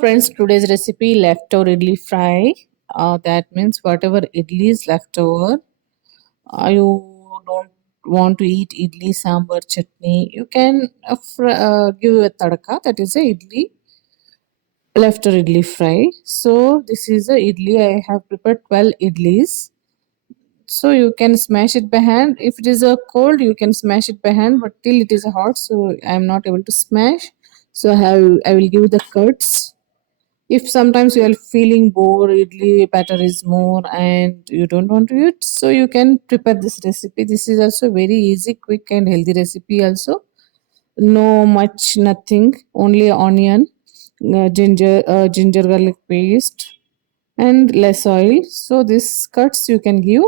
Friends, today's recipe leftover idli fry. That means whatever idli is left over, you don't want to eat idli sambar chutney, you can give a tadka, that is a idli leftover idli fry. So this is a idli. I have prepared 12 idlis. So you can smash it by hand. If it is a cold, you can smash it by hand, but till it is hot, so I am not able to smash. So I will give the cuts. If sometimes you are feeling bored, idli batter is more and you don't want to eat, so you can prepare this recipe. This is also very easy, quick and healthy recipe also. No much, nothing, only onion, ginger garlic paste and less oil. So this cuts you can give.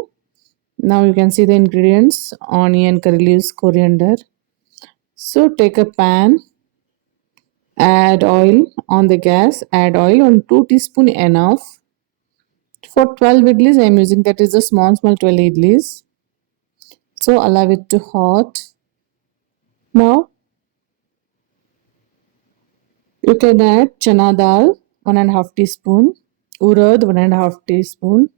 Now you can see the ingredients: onion, curry leaves, coriander. So take a pan, add oil on the gas, add oil on 2 teaspoon enough. For 12 idlis I am using, that is the small 12 idlis. So allow it to hot. Now you can add chana dal 1.5 teaspoon, urad 1.5 teaspoon,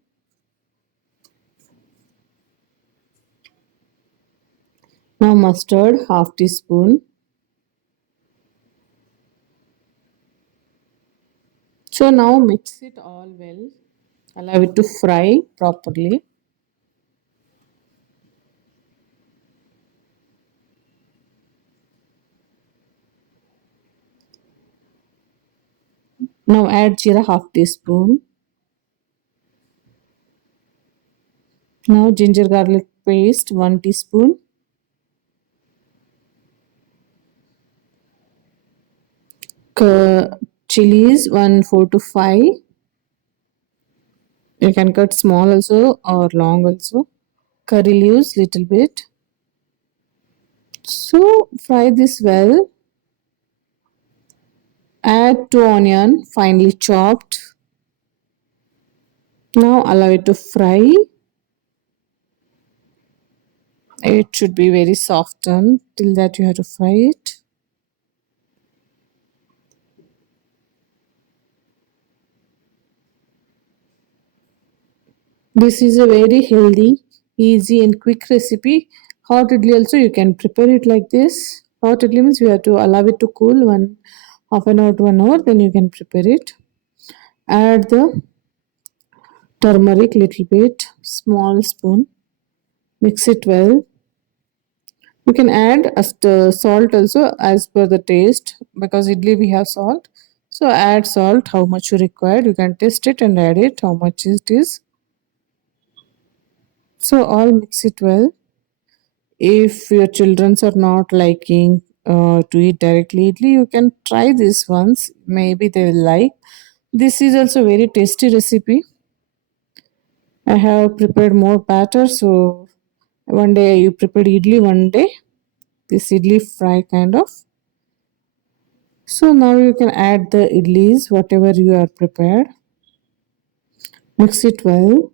now mustard half teaspoon. So now mix it all well. Allow it to fry properly. Now add jeera half teaspoon. Now ginger garlic paste 1 teaspoon. Chilies 1 4 to 5. You can cut small also or long also. Curry leaves little bit. So fry this well. Add 2 onion finely chopped. Now allow it to fry. It should be very softened. Till that you have to fry it. This is a very healthy, easy and quick recipe. Hot idli also you can prepare it like this. Hot idli means you have to allow it to cool half an hour to 1 hour, then you can prepare it. Add the turmeric little bit, small spoon. Mix it well. You can add salt also as per the taste, because idli we have salt. So add salt how much you require. You can taste it and add it how much it is. So all mix it well. If your children are not liking to eat directly idli, you can try this once. Maybe they will like. This is also very tasty recipe. I have prepared more batter, so one day you prepared idli, one day this idli fry kind of. So now you can add the idlis, whatever you are prepared. Mix it well.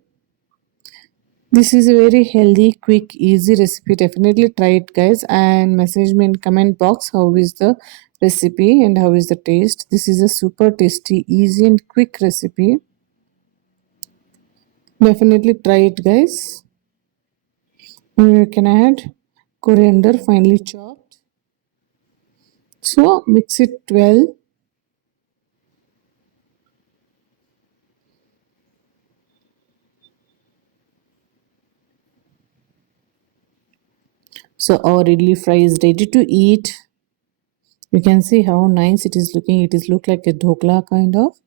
This is a very healthy, quick, easy recipe. Definitely try it, guys, and message me in comment box how is the recipe and how is the taste. This is a super tasty, easy and quick recipe. Definitely try it, guys. You can add coriander finely chopped. So mix it well. So our idli fry is ready to eat. You can see how nice it is looking. It is look like a dhokla kind of.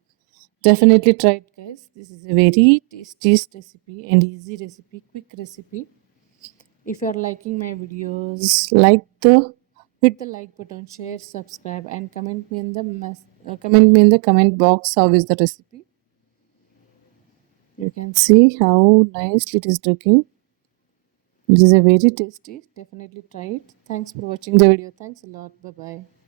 Definitely try it, guys. This is a very tasty recipe and easy recipe, quick recipe. If you are liking my videos, hit the like button, share, subscribe, and comment me in the comment box how is the recipe. You can see how nicely it is looking. It is a very tasty. Definitely try it. Thanks for watching the video. Thanks a lot. Bye bye.